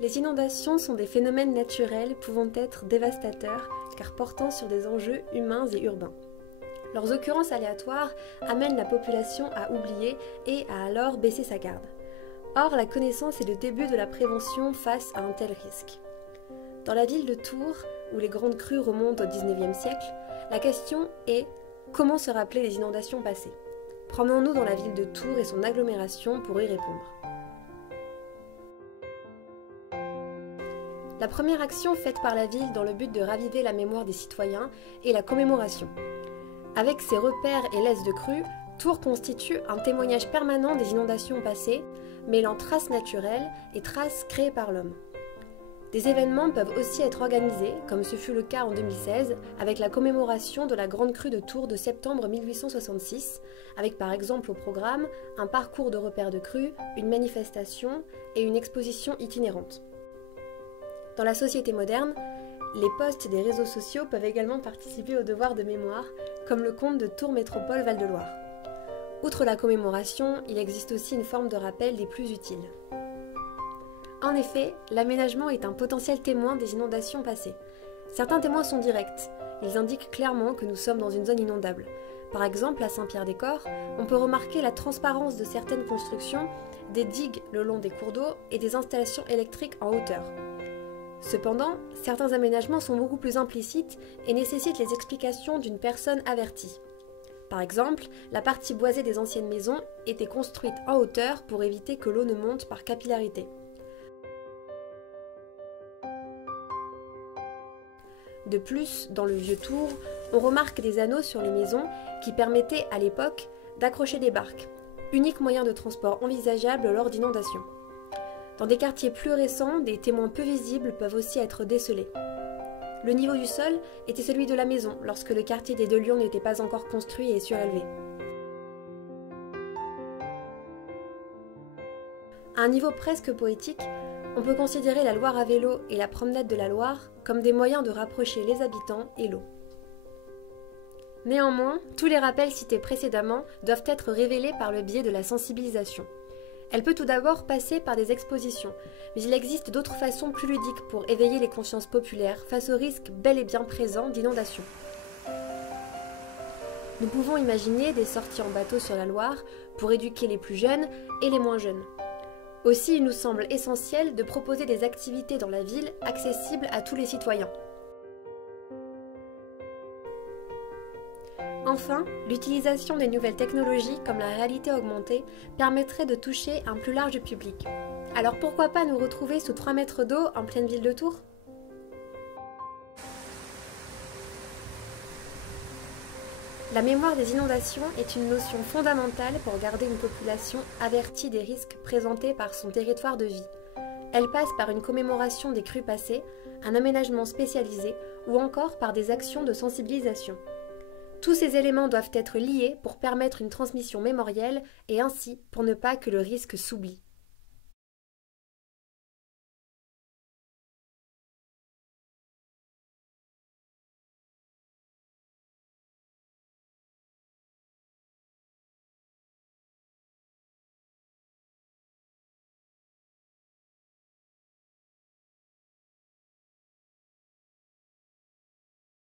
Les inondations sont des phénomènes naturels pouvant être dévastateurs car portant sur des enjeux humains et urbains. Leurs occurrences aléatoires amènent la population à oublier et à alors baisser sa garde. Or, la connaissance est le début de la prévention face à un tel risque. Dans la ville de Tours, où les grandes crues remontent au XIXe siècle, la question est comment se rappeler des inondations passées? Promenons-nous dans la ville de Tours et son agglomération pour y répondre. La première action faite par la ville dans le but de raviver la mémoire des citoyens est la commémoration. Avec ses repères et laisses de crues, Tours constitue un témoignage permanent des inondations passées, mêlant traces naturelles et traces créées par l'homme. Des événements peuvent aussi être organisés, comme ce fut le cas en 2016, avec la commémoration de la Grande Crue de Tours de septembre 1866, avec par exemple au programme un parcours de repères de crues, une manifestation et une exposition itinérante. Dans la société moderne, les posts des réseaux sociaux peuvent également participer au devoir de mémoire, comme le compte de Tours Métropole Val-de-Loire. Outre la commémoration, il existe aussi une forme de rappel des plus utiles. En effet, l'aménagement est un potentiel témoin des inondations passées. Certains témoins sont directs. Ils indiquent clairement que nous sommes dans une zone inondable. Par exemple, à Saint-Pierre-des-Corps, on peut remarquer la transparence de certaines constructions, des digues le long des cours d'eau et des installations électriques en hauteur. Cependant, certains aménagements sont beaucoup plus implicites et nécessitent les explications d'une personne avertie. Par exemple, la partie boisée des anciennes maisons était construite en hauteur pour éviter que l'eau ne monte par capillarité. De plus, dans le vieux Tours, on remarque des anneaux sur les maisons qui permettaient à l'époque d'accrocher des barques, unique moyen de transport envisageable lors d'inondations. Dans des quartiers plus récents, des témoins peu visibles peuvent aussi être décelés. Le niveau du sol était celui de la maison lorsque le quartier des Deux Lions n'était pas encore construit et surélevé. À un niveau presque poétique, on peut considérer la Loire à vélo et la promenade de la Loire comme des moyens de rapprocher les habitants et l'eau. Néanmoins, tous les rappels cités précédemment doivent être révélés par le biais de la sensibilisation. Elle peut tout d'abord passer par des expositions, mais il existe d'autres façons plus ludiques pour éveiller les consciences populaires face au risque bel et bien présent d'inondation. Nous pouvons imaginer des sorties en bateau sur la Loire pour éduquer les plus jeunes et les moins jeunes. Aussi, il nous semble essentiel de proposer des activités dans la ville accessibles à tous les citoyens. Enfin, l'utilisation des nouvelles technologies comme la réalité augmentée permettrait de toucher un plus large public. Alors pourquoi pas nous retrouver sous 3 mètres d'eau en pleine ville de Tours ? La mémoire des inondations est une notion fondamentale pour garder une population avertie des risques présentés par son territoire de vie. Elle passe par une commémoration des crues passées, un aménagement spécialisé ou encore par des actions de sensibilisation. Tous ces éléments doivent être liés pour permettre une transmission mémorielle et ainsi pour ne pas que le risque s'oublie.